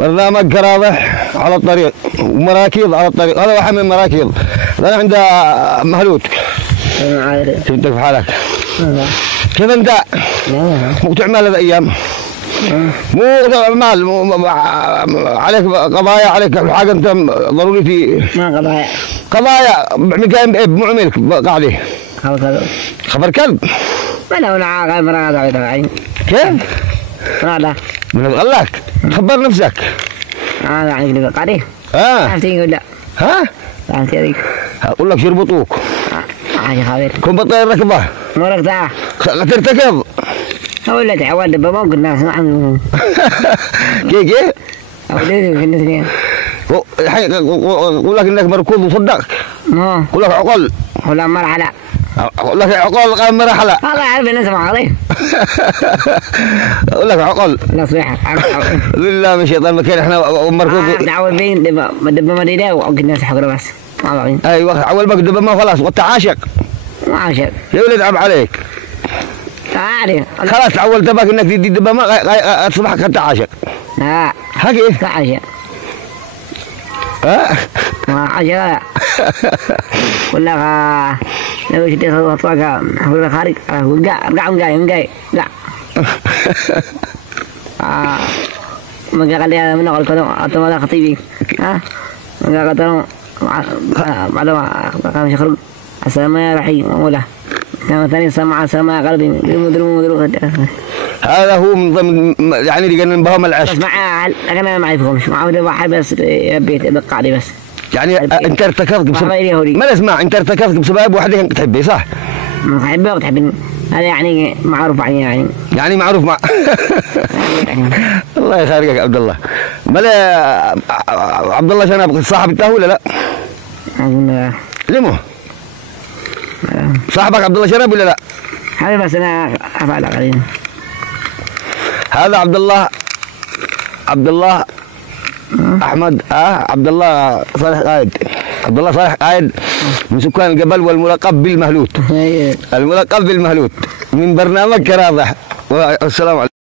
برنامج كراضح على الطريق ومراكيض على الطريق. هذا واحد من المراكيض. انا عند مهلوت. انا عارف. انت في حالك. كيف انت؟ مو تعمل هذا ايام؟ مو مال عليك قضايا، عليك حاجه انت ضروري في. ما قضايا. قضايا مو عملك قاعده. خبر كلب. ما له ولا عاقل مرة هذا. كيف؟ هذا. من غلاك خبر نفسك. هذا يعني قاعده. عرفتي ولا؟ ها؟ عرفتي هذيك. اقول لك يربطوك. عادي خبير. كن بطير ركبه. مو ركبه. ترتكب. ولا تعود دبابة ممكن ناس نعم. كيف؟ أولادي في الناس. الحين يقول لك انك مركوب وصدقك. يقول لك عقل. ولا مرحلة. اقول لك عقل قال مرحله. والله يعرف الناس ما عليه. اقول لك عقل. نصيحه. بالله من شيطان مكان احنا مركوب. تعود بين دبا مدينه وقد الناس حقره بس. ايوه اول ما دبا ما خلاص وانت عاشق. ما عاشق. يا ولد عب عليك. تعالي. خلاص تعودت بك انك تدي دبا ما اصبح انت عاشق. لا. كيف؟ عاشق. ما عاشق. ولا لو شديت خطوة حول خارج وقع ما قال لي من أول كلام أتمنى خطيبي ما قال ترى بعد ما كان يخرج السلام يا رحيم ولا كان ثاني سمع سمع قلبي مدرو هذا هو من ضمن يعني اللي قلنا بهم العشق. بس أنا ما أعرفهمش معه واحد بس بيت بقعدي بس. يعني انت ارتكضت بسبب ما اسمع انت ارتكضت بسبب واحده انت تحبيه صح؟ ما تحبه وتحبني هذا يعني معروف يعني معروف مع الله يخليك عبد الله. ملا عبد الله شنب صاحب انت ولا لا؟ لمو؟ صاحبك عبد الله شنب ولا لا؟ هذا بس انا افعل قليلا. هذا عبد الله احمد عبد الله صالح قائد. عبد الله صالح قائد من سكان الجبل والملقب بالمهلوت. الملقب بالمهلوت من برنامج كراضح. والسلام عليكم.